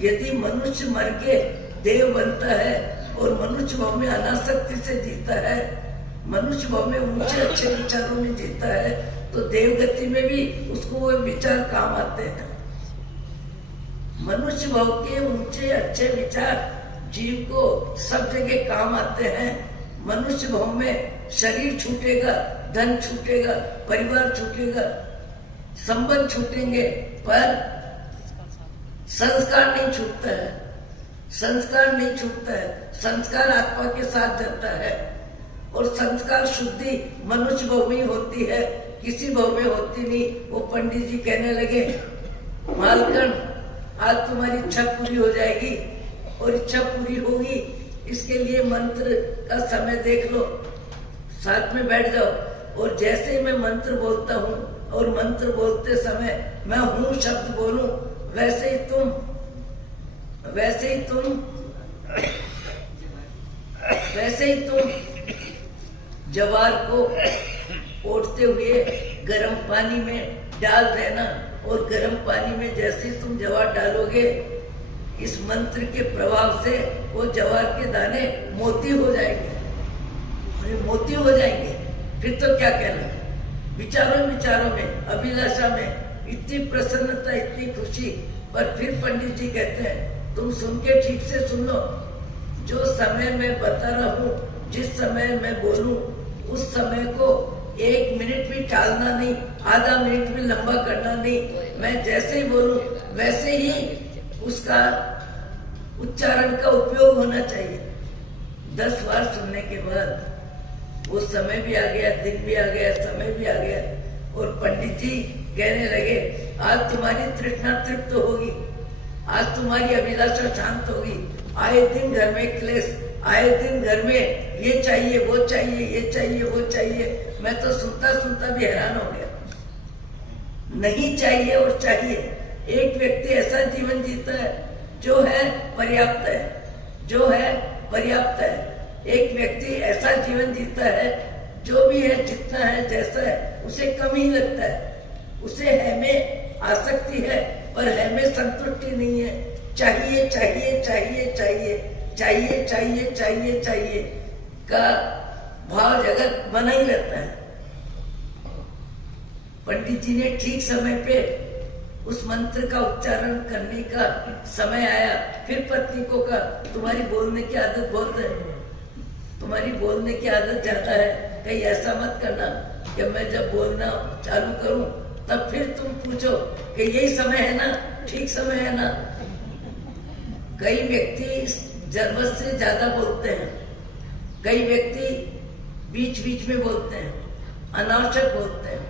यदि मनुष्य मर के देव बनता है और मनुष्य भाव में अनासक्ति से जीता है, मनुष्य भाव में ऊंचे अच्छे विचारों में जीता है, तो देव गति में भी उसको वो विचार काम आते हैं। मनुष्य भाव के ऊंचे अच्छे विचार जीव को सब जगह काम आते हैं। मनुष्य भाव में शरीर छूटेगा, धन छूटेगा, परिवार छूटेगा, संबंध छूटेंगे, पर संस्कार नहीं छूटता है। संस्कार नहीं छूटता है। संस्कार आत्मा के साथ जाता है। और संस्कार शुद्धि मनुष्य भाव में होती है, किसी भाव में होती नहीं। वो पंडित जी कहने लगे, मालकन आज तुम्हारी इच्छा पूरी हो जाएगी। और इच्छा पूरी होगी, इसके लिए मंत्र का समय देख लो, साथ में बैठ जाओ। और जैसे ही मैं मंत्र बोलता हूँ और मंत्र बोलते समय मैं हूँ शब्द बोलूं, वैसे ही तुम जवार को ओढ़ते हुए गर्म पानी में डाल देना। और गर्म पानी में जैसे ही तुम जवार डालोगे, इस मंत्र के प्रभाव से वो जवार के दाने मोती हो जाएंगे। मोती हो जाएंगे, फिर तो क्या कहना। विचारों में, अभिलाषा में इतनी प्रसन्नता, इतनी खुशी। पर फिर पंडित जी कहते हैं, तुम सुन के ठीक से सुन लो। जो समय मैं बता रहा हूँ, जिस समय मैं बोलूं, उस समय को 1 मिनट भी टालना नहीं, आधा मिनट भी लंबा करना नहीं। मैं जैसे ही बोलूं वैसे ही उसका उच्चारण का उपयोग होना चाहिए। 10 बार सुनने के बाद वो समय भी आ गया, दिन भी आ गया, समय भी आ गया। और पंडित जी कहने लगे, आज तुम्हारी तृष्णा तृप्त होगी, आज तुम्हारी अभिलाषा शांत होगी। आए दिन घर में क्लेश, आए दिन घर में ये चाहिए, वो चाहिए, ये चाहिए, वो चाहिए। मैं तो सुनता भी हैरान हो गया। नहीं चाहिए और चाहिए। एक व्यक्ति ऐसा जीवन जीता है जो है पर्याप्त है, जो है पर्याप्त है। एक व्यक्ति ऐसा जीवन जीता है जो भी है, जितना है, जैसा है, उसे कम ही लगता है। उसे है में आसक्ति है, पर है में संतुष्टि नहीं है। चाहिए चाहिए चाहिए चाहिए चाहिए चाहिए चाहिए चाहिए का भाव जगत बना ही रहता है। पंडित जी ने ठीक समय पे उस मंत्र का उच्चारण करने का समय आया, फिर पत्नी को कहा तुम्हारी बोलने की आदत बहुत है, तुम्हारी बोलने की आदत ज्यादा है, कहीं ऐसा मत करना कि मैं जब बोलना चालू करूं तब फिर तुम पूछो कि यही समय है ना, ठीक समय है ना। कई व्यक्ति जरूरत से ज्यादा बोलते हैं, कई व्यक्ति बीच बीच में बोलते हैं, अनावश्यक बोलते हैं।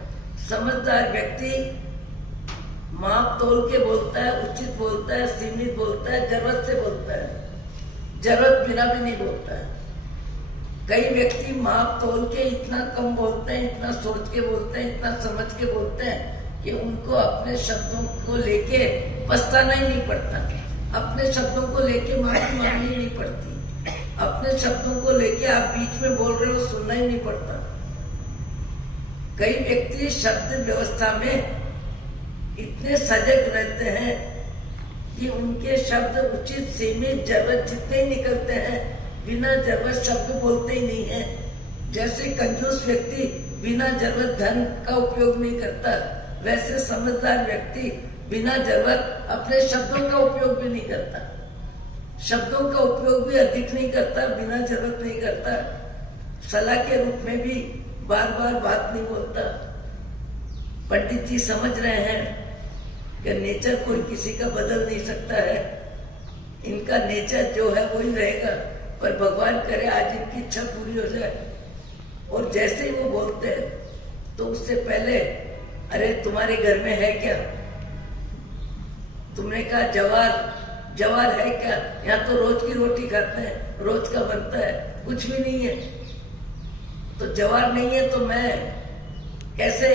समझदार व्यक्ति माप तोल के बोलता है, उचित बोलता है, सीमित बोलता है, जरूरत से बोलता है, जरूरत बिना भी नहीं बोलता है। कई व्यक्ति माप तोल के इतना कम बोलते हैं, इतना सोच के बोलते हैं, इतना समझ के बोलते हैं कि उनको अपने शब्दों को लेके पछताना ही नहीं पड़ता, अपने शब्दों को लेके माफी मांगनी नहीं पड़ती, अपने शब्दों को लेके आप बीच में बोल रहे हो सुनना ही नहीं पड़ता। कई व्यक्ति शब्द व्यवस्था में इतने सजग रहते हैं कि उनके शब्द उचित सीमित जरूरत जितने निकलते हैं, बिना जरूरत शब्द बोलते ही नहीं है। जैसे कंजूस व्यक्ति बिना जरूरत धन का उपयोग नहीं करता, वैसे समझदार व्यक्ति बिना जरूरत अपने शब्दों का उपयोग भी नहीं करता, शब्दों का उपयोग भी अधिक नहीं करता, बिना जरूरत नहीं करता, सलाह के रूप में भी बार बार बात नहीं बोलता। पंडित जी समझ रहे हैं कि नेचर कोई किसी का बदल नहीं सकता है, इनका नेचर जो है वही रहेगा, पर भगवान करे आज इनकी इच्छा पूरी हो जाए। और जैसे ही वो बोलते हैं तो उससे पहले अरे तुम्हारे घर में है क्या, तुमने कहा जवार, जवार है क्या, यहाँ तो रोज की रोटी खाते हैं, रोज का बनता है, कुछ भी नहीं है। तो जवार नहीं है तो मैं कैसे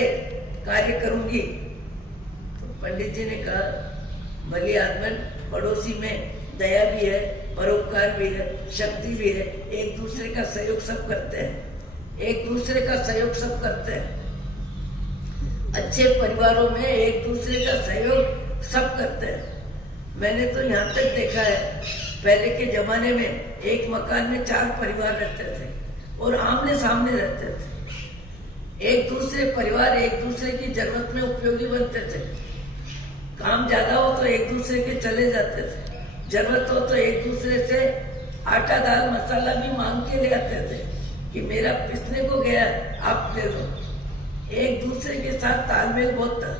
कार्य करूंगी। तो पंडित जी ने कहा भली आदमी पड़ोसी में दया भी है, परोपकार भी है, शक्ति भी है, एक दूसरे का सहयोग सब करते हैं, एक दूसरे का सहयोग सब करते हैं। अच्छे परिवारों में एक दूसरे का सहयोग सब करते हैं। मैंने तो यहाँ तक देखा है, पहले के जमाने में एक मकान में 4 परिवार रहते थे और आमने सामने रहते थे। एक दूसरे परिवार एक दूसरे की जरूरत में उपयोगी बनते थे, काम ज्यादा हो तो एक दूसरे के चले जाते थे, जरूरत हो तो एक दूसरे से आटा दाल मसाला भी मांग के ले आते थे कि मेरा पिसने को गया आप दे दो। एक दूसरे के साथ तालमेल बहुत था।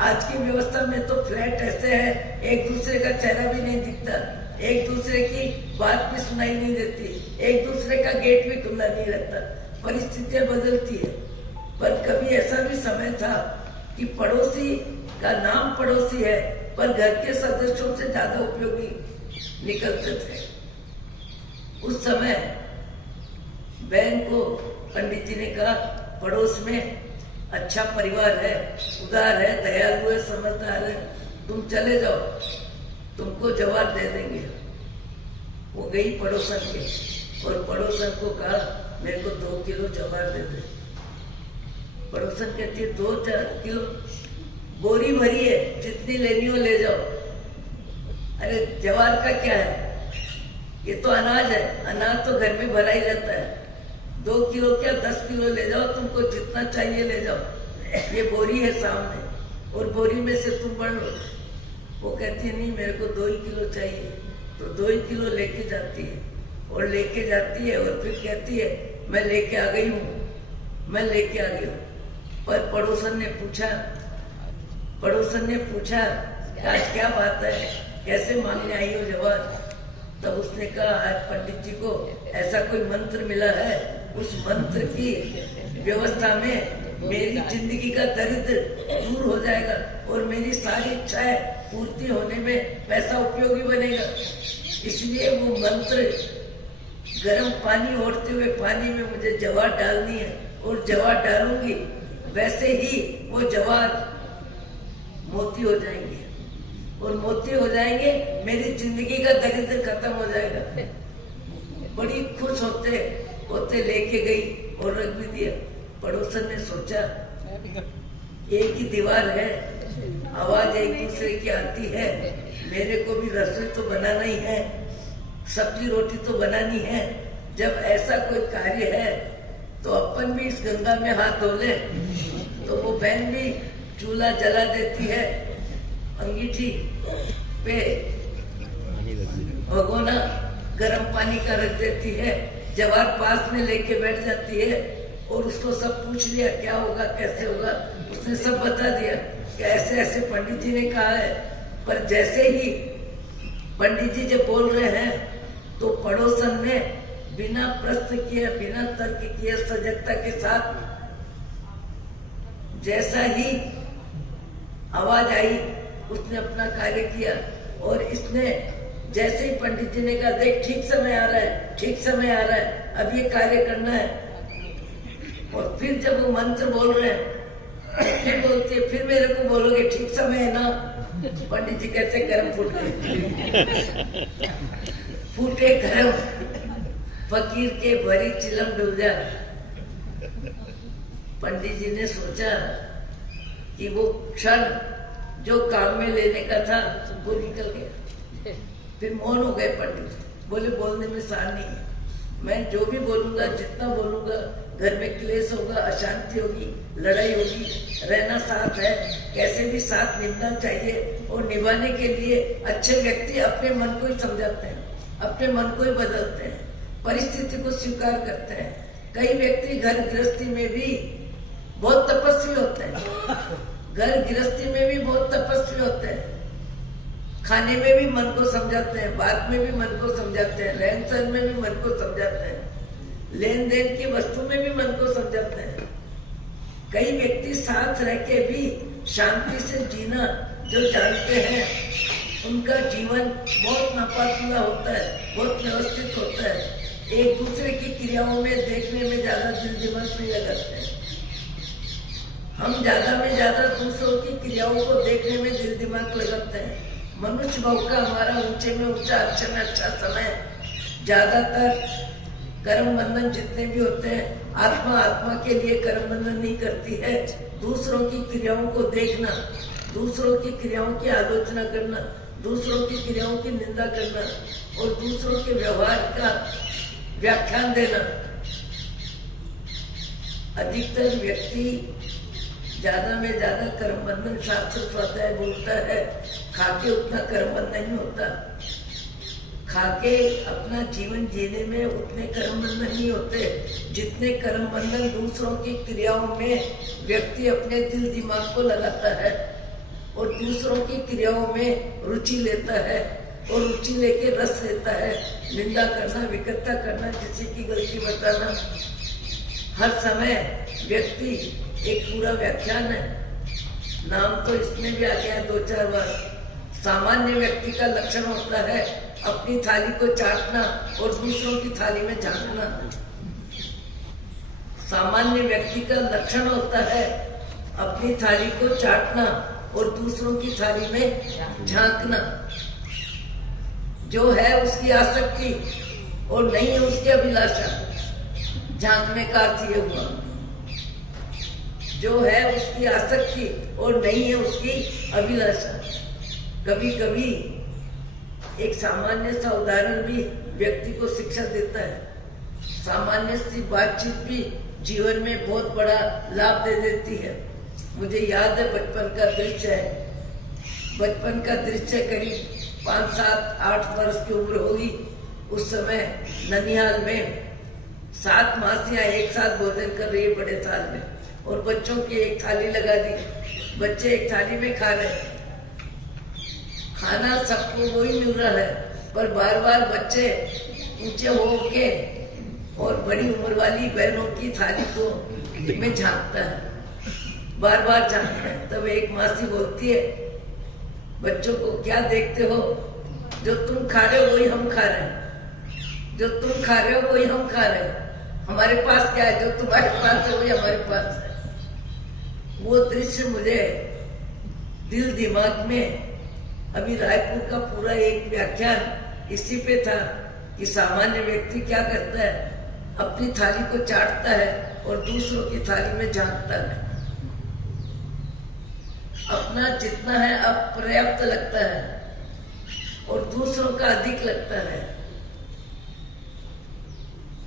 आज की व्यवस्था में तो फ्लैट ऐसे है, एक दूसरे का चेहरा भी नहीं दिखता, एक दूसरे की बात भी सुनाई नहीं देती, एक दूसरे का गेट भी खुला नहीं रहता। परिस्थितियां बदलती है, पर कभी ऐसा भी समय था कि पड़ोसी का नाम पड़ोसी है पर घर के सदस्यों से ज्यादा उपयोगी निकलते थे। उस समय बहन को पंडित जी ने कहा पड़ोस में अच्छा परिवार है, उदार है, दयालु है, समझदार है, तुम चले जाओ, तुमको जवाब दे देंगे। वो गई पड़ोसन के और पड़ोसन को कहा मेरे को 2 किलो जवाब दे दे। पड़ोसन कहती है 2-4 किलो, बोरी भरी है, जितनी लेनी हो ले जाओ। अरे जवार का क्या है, ये तो अनाज है, अनाज तो घर में भरा ही रहता है। 2 किलो क्या 10 किलो ले जाओ, तुमको जितना चाहिए ले जाओ, ये बोरी है सामने और बोरी में से तुम बढ़ लो। वो कहती है नहीं मेरे को 2 ही किलो चाहिए, तो 2 ही किलो लेके जाती है और लेके जाती है और फिर कहती है मैं लेके आ गई हूँ, मैं लेके आ गई हूँ। पर पड़ोसन ने पूछा आज क्या बात है, कैसे मांगने आई हो जवाब। तब उसने कहा आज पंडित जी को ऐसा कोई मंत्र मिला है, उस मंत्र की व्यवस्था में मेरी जिंदगी का दरिद्र दूर हो जाएगा और मेरी सारी इच्छाएं पूर्ति होने में पैसा उपयोगी बनेगा। इसलिए वो मंत्र गर्म पानी ओढ़ते हुए पानी में मुझे जवार डालनी है और जवार डालूंगी, वैसे ही वो जवार मोती हो जाएंगे और मोती हो जाएंगे, मेरी जिंदगी का दरिद्र खत्म हो जाएगा। बड़ी खुश होते लेके गई और रख भी दिया। पड़ोसन ने सोचा एक ही दीवार है, आवाज एक दूसरे की आती है। मेरे को भी रसोई तो बनाना ही है, सब्जी रोटी तो बनानी है। जब ऐसा कोई कार्य है तो अपन भी इस गंगा में हाथ धो ले। तो वो बहन भी चूल्हा जला देती है, अंगीठी पे भगोना गर्म पानी का रख देती है, जवार पास में लेके बैठ जाती है और उसको सब पूछ लिया क्या होगा कैसे होगा, उसने सब बता दिया कि ऐसे ऐसे पंडित जी ने कहा है। पर जैसे ही पंडित जी जब बोल रहे हैं तो पड़ोसन ने बिना प्रश्न किए, बिना तर्क किए, सजगता के साथ जैसा ही आवाज आई उसने अपना कार्य किया। और इसने जैसे ही पंडित जी ने कहा देख ठीक समय आ रहा है, ठीक समय आ रहा है, अब ये कार्य करना है। और फिर जब वो मंत्र बोल रहे हैं फिर बोलती है फिर मेरे को बोलोगे ठीक समय है ना। पंडित जी कहते गरम फूट गए, फूटे गरम फकीर के भरी चिलम डूब जा। पंडित जी ने सोचा कि वो क्षण जो काम में लेने का था वो निकल गया। फिर मौन हो गए पंडित, बोले बोलने में सार नहीं है, मैं जो भी बोलूंगा, जितना बोलूंगा, घर में क्लेश होगा, अशांति होगी, लड़ाई होगी, रहना साथ है, कैसे भी साथ निभाना चाहिए। और निभाने के लिए अच्छे व्यक्ति अपने मन को ही समझाते हैं, अपने मन को ही बदलते हैं, परिस्थिति को स्वीकार करते हैं। कई व्यक्ति घर गृहस्थी में भी बहुत तपस्वी होते हैं, घर गृहस्थी में भी बहुत तपस्वी होते हैं, खाने में भी मन को समझाते हैं, बात में भी मन को समझाते हैं, रहन सहन में भी मन को समझाते हैं, लेन देन की वस्तु में भी मन को समझाते हैं। कई व्यक्ति साथ रह के भी शांति से जीना जो जानते हैं उनका जीवन बहुत नापातुला होता है, बहुत व्यवस्थित होता है। एक दूसरे की क्रियाओं में देखने में ज्यादा दिल दिमाग नहीं लगाते हैं। हम ज्यादा में ज्यादा दूसरों की क्रियाओं को देखने में दिल दिमाग लगाते हैं। मनुष्य भाव का हमारा ऊंचे में ऊंचा, अच्छे में अच्छा समय, ज्यादातर कर्म बंधन जितने भी होते हैं, आत्मा आत्मा के लिए कर्म बंधन नहीं करती है। दूसरों की क्रियाओं को देखना, दूसरों की क्रियाओं की आलोचना करना, दूसरों की क्रियाओं की निंदा करना और दूसरों के व्यवहार का व्याख्यान देना। अधिकतर व्यक्ति ज्यादा में ज्यादा कर्म बंधन, शास्त्र स्वाध्याय बोलता है, खाके उतना कर्म बंधन नहीं होता। खाके अपना जीवन जीने में उतने कर्म बंधन नहीं होते जितने कर्म बंधन दूसरों की क्रियाओं में व्यक्ति अपने दिल दिमाग को लगाता है और दूसरों की क्रियाओं में रुचि लेता है और रुचि लेके रस लेता है। निंदा करना, विकटता करना, किसी की गलती बताना, हर समय व्यक्ति एक पूरा व्याख्यान है, नाम तो इसमें भी आ गया 2-4 बार। सामान्य व्यक्ति का लक्षण होता है अपनी थाली को चाटना और दूसरों की थाली में झांकना। सामान्य व्यक्ति का लक्षण होता है अपनी थाली को चाटना और दूसरों की थाली में झांकना। जो है उसकी आसक्ति और नहीं है उसकी अभिलाषा। झांकने का अर्थ ये हुआ, जो है उसकी आसक्ति और नहीं है उसकी अभिलाषा। कभी कभी एक सामान्य सा उदाहरण भी व्यक्ति को शिक्षा देता है। सामान्य सी बातचीत भी जीवन में बहुत बड़ा लाभ दे देती है। मुझे याद है बचपन का दृश्य है, बचपन का दृश्य करीब 5-7-8 वर्ष की उम्र होगी। उस समय ननिहाल में 7 मासियां एक साथ भोजन कर रही है बड़े थाल में और बच्चों की एक थाली लगा दी। बच्चे एक थाली में खा रहे हैं, खाना सबको वही मिल रहा है, पर बार बार बच्चे ऊंचे होके और बड़ी उम्र वाली बहनों की थाली को में झांकता है, बार बार झांकता है। तब एक मासी बोलती है बच्चों को, क्या देखते हो? जो तुम खा रहे हो वही हम खा रहे हैं, जो तुम खा रहे हो वही हम खा रहे हैं। हमारे पास क्या है? जो तुम्हारे पास है वही हमारे पास है। वो दृश्य मुझे दिल दिमाग में, अभी रायपुर का पूरा एक व्याख्यान इसी पे था कि सामान्य व्यक्ति क्या करता है, अपनी थाली को चाटता है और दूसरों की थाली में झांकता है। अपना जितना है अब पर्याप्त लगता है और दूसरों का अधिक लगता है।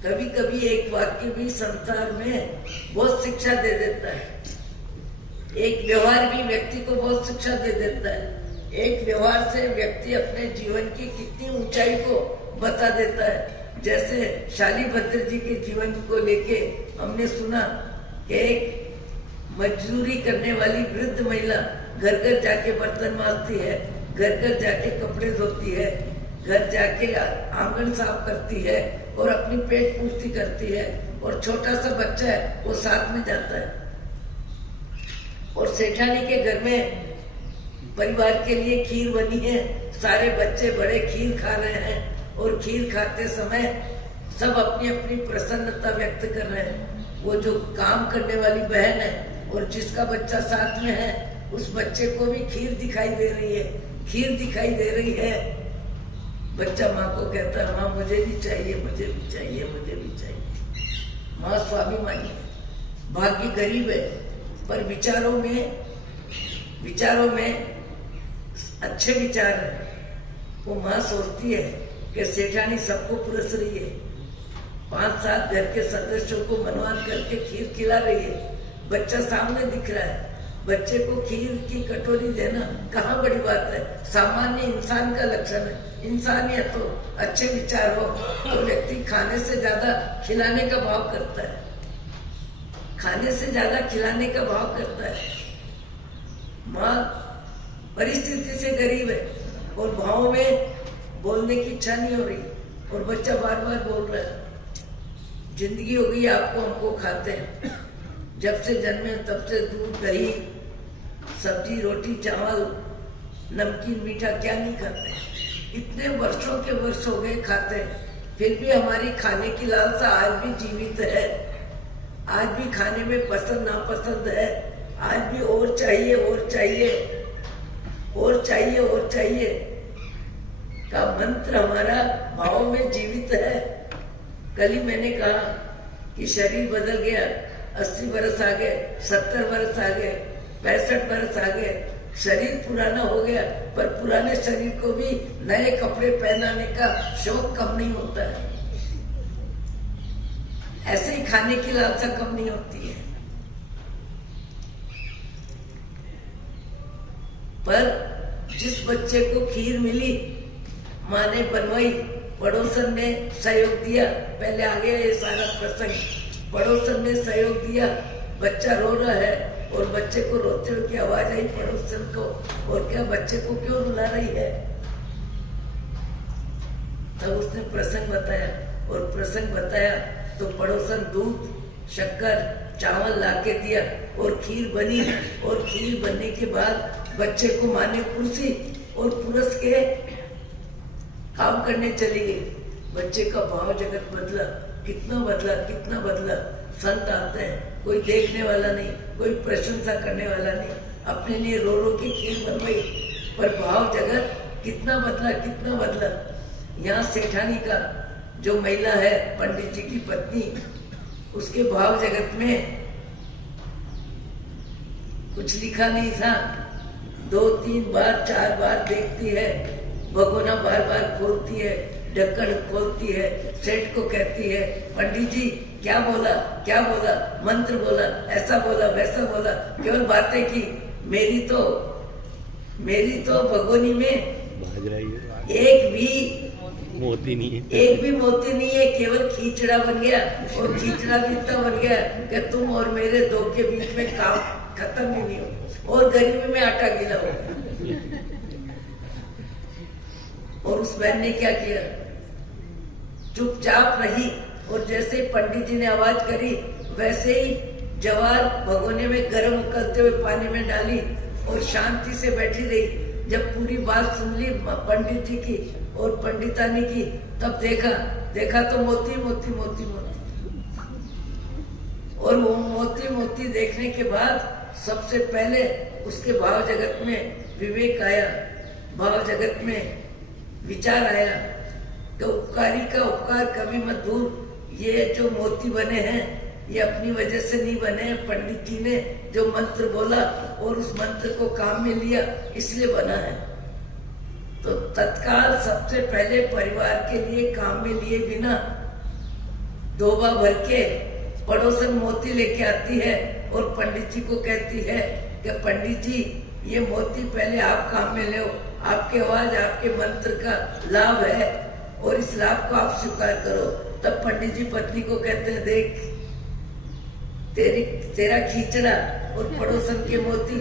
कभी कभी एक वाक्य भी संसार में बहुत शिक्षा दे देता है। एक व्यवहार भी व्यक्ति को बहुत शिक्षा दे देता है। एक व्यवहार से व्यक्ति अपने जीवन की कितनी ऊंचाई को बता देता है। जैसे शालीभद्र जी के जीवन को लेके हमने सुना कि एक मजदूरी करने वाली वृद्ध महिला घर घर जाके बर्तन मांजती है, घर घर जाके कपड़े धोती है, घर जाके आंगन साफ करती है और अपनी पेट पूर्ति करती है, और छोटा सा बच्चा है वो साथ में जाता है। और सेठानी के घर में परिवार के लिए खीर बनी है, सारे बच्चे बड़े खीर खा रहे हैं और खीर खाते समय सब अपनी अपनी प्रसन्नता व्यक्त कर रहे हैं। वो जो काम करने वाली बहन है और जिसका बच्चा साथ में है, उस बच्चे को भी खीर दिखाई दे रही है, खीर दिखाई दे रही है। बच्चा माँ को कहता है, माँ मुझे भी चाहिए, मुझे भी चाहिए, मुझे भी चाहिए। माँ स्वाभिमानी है, भाग्य गरीब है, पर विचारों में अच्छे विचार है। वो माँ सोचती है कि सेठानी सबको पुरस रही है, 5-7 घर के सदस्यों को मनवान करके खीर खिला रही है, बच्चा सामने दिख रहा है। बच्चे को खीर की कटोरी देना कहाँ बड़ी बात है, सामान्य इंसान का लक्षण है। इंसानियत हो, अच्छे विचार हो तो व्यक्ति खाने से ज्यादा खिलाने का भाव करता है, खाने से ज्यादा खिलाने का भाव करता है। माँ परिस्थिति से गरीब है और भाव में बोलने की इच्छा नहीं हो रही, और बच्चा बार बार बोल रहा है, जिंदगी हो गई आपको, हमको खाते हैं, जब से जन्मे तब से दूध दही सब्जी रोटी चावल नमकीन मीठा क्या नहीं खाते। इतने वर्षों के वर्ष हो गए खाते हैं, फिर भी हमारी खाने की लालसा आज भी जीवित है। आज भी खाने में पसंद नापसंद है, आज भी और चाहिए और चाहिए और चाहिए और चाहिए का मंत्र हमारा भाव में जीवित है। कल ही मैंने कहा कि शरीर बदल गया, 80 वर्ष आ गए, 70 वर्ष आ गए, 65 वर्ष आ गए, शरीर पुराना हो गया, पर पुराने शरीर को भी नए कपड़े पहनाने का शौक कम नहीं होता है। ऐसे ही खाने की लालसा कम नहीं होती है। पर जिस बच्चे को खीर मिली, माँ ने बनवाई, पड़ोसन ने सहयोग दिया, पहले आ गया ये सारा प्रसंग, पड़ोसन ने सहयोग दिया, बच्चा रो रहा है और बच्चे को रोते हुए की आवाज आई पड़ोसन को, और क्या बच्चे को क्यों रुला रही है। तब उसने प्रसंग बताया, और प्रसंग बताया तो पड़ोसन दूध शक्कर चावल लाके दिया और खीर बनी, और खीर बनने के बाद बच्चे को माँ ने कुर्सी और पुरस के काम करने चली गई। बच्चे का भाव जगत बदला, कितना बदला, कितना बदला। संत आते हैं, कोई देखने वाला नहीं, कोई प्रशंसा करने वाला नहीं, अपने लिए रो रो की खीर बनवाई, पर भाव जगत कितना बदला, कितना बदला। यहाँ सेठानी का जो महिला है, पंडित जी की पत्नी, उसके भाव जगत में कुछ लिखा नहीं था। 2-3 बार 4 बार देखती है, भगोना बार बार खोलती है, ढक्कन खोलती है, सेठ को कहती है, पंडित जी क्या बोला, क्या बोला, मंत्र बोला, ऐसा बोला, वैसा बोला, केवल बातें की। मेरी तो भगोनी में एक भी मोती नहीं है, केवल खींचड़ा बन गया, और खींचड़ा भी इतना बन गया कि तुम और मेरे दो के बीच में काम खत्म भी नहीं हो, और गरीबी में आटा गीला हो। और उस बहन ने क्या किया, चुपचाप रही, और जैसे पंडित जी ने आवाज करी वैसे ही जवार भगोने में गर्म उकलते हुए पानी में डाली और शांति से बैठी रही। जब पूरी बात सुन ली पंडित जी की और पंडितानी की, तब देखा तो मोती मोती मोती मोती, और वो मोती मोती देखने के बाद सबसे पहले उसके भाव जगत में विवेक आया, भाव जगत में विचार आया कि उपकारी का उपकार कभी मत भूल। ये जो मोती बने हैं ये अपनी वजह से नहीं बने। पंडित जी ने जो मंत्र बोला और उस मंत्र को काम में लिया, इसलिए बना है। तो तत्काल सबसे पहले परिवार के लिए काम में लिए बिना डोबा भर के पड़ोसन मोती लेके आती है और पंडित जी को कहती है कि पंडित जी ये मोती पहले आप काम में ले, आपके आवाज आपके मंत्र का लाभ है और इस लाभ को आप स्वीकार करो। तब पंडित जी पत्नी को कहते हैं, देख तेरा खींचड़ा और पड़ोसन के मोती।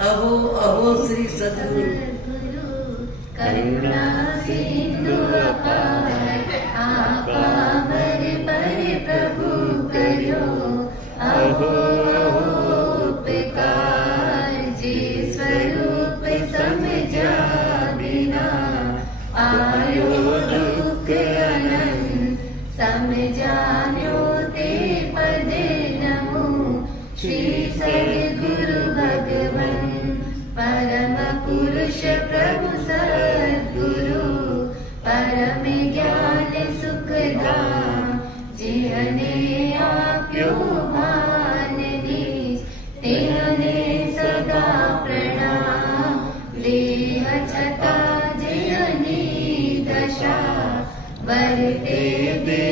अहो अहो श्री सद्गुरु करुणा सिंधु अपार आपामर पर प्रभु करो अहो उपकार जी स्वरूप समझा बिना आयो दुख अनंत समझान्यो ते पद नमो श्री सद्गुरु भगवन परम पुरुष प्रभु सद्गुरु परम ज्ञान सुखदाम जिहने आप्यो मान नीच तिहने सदा प्रणाम देह छता जिहनी दशा वर्ते दे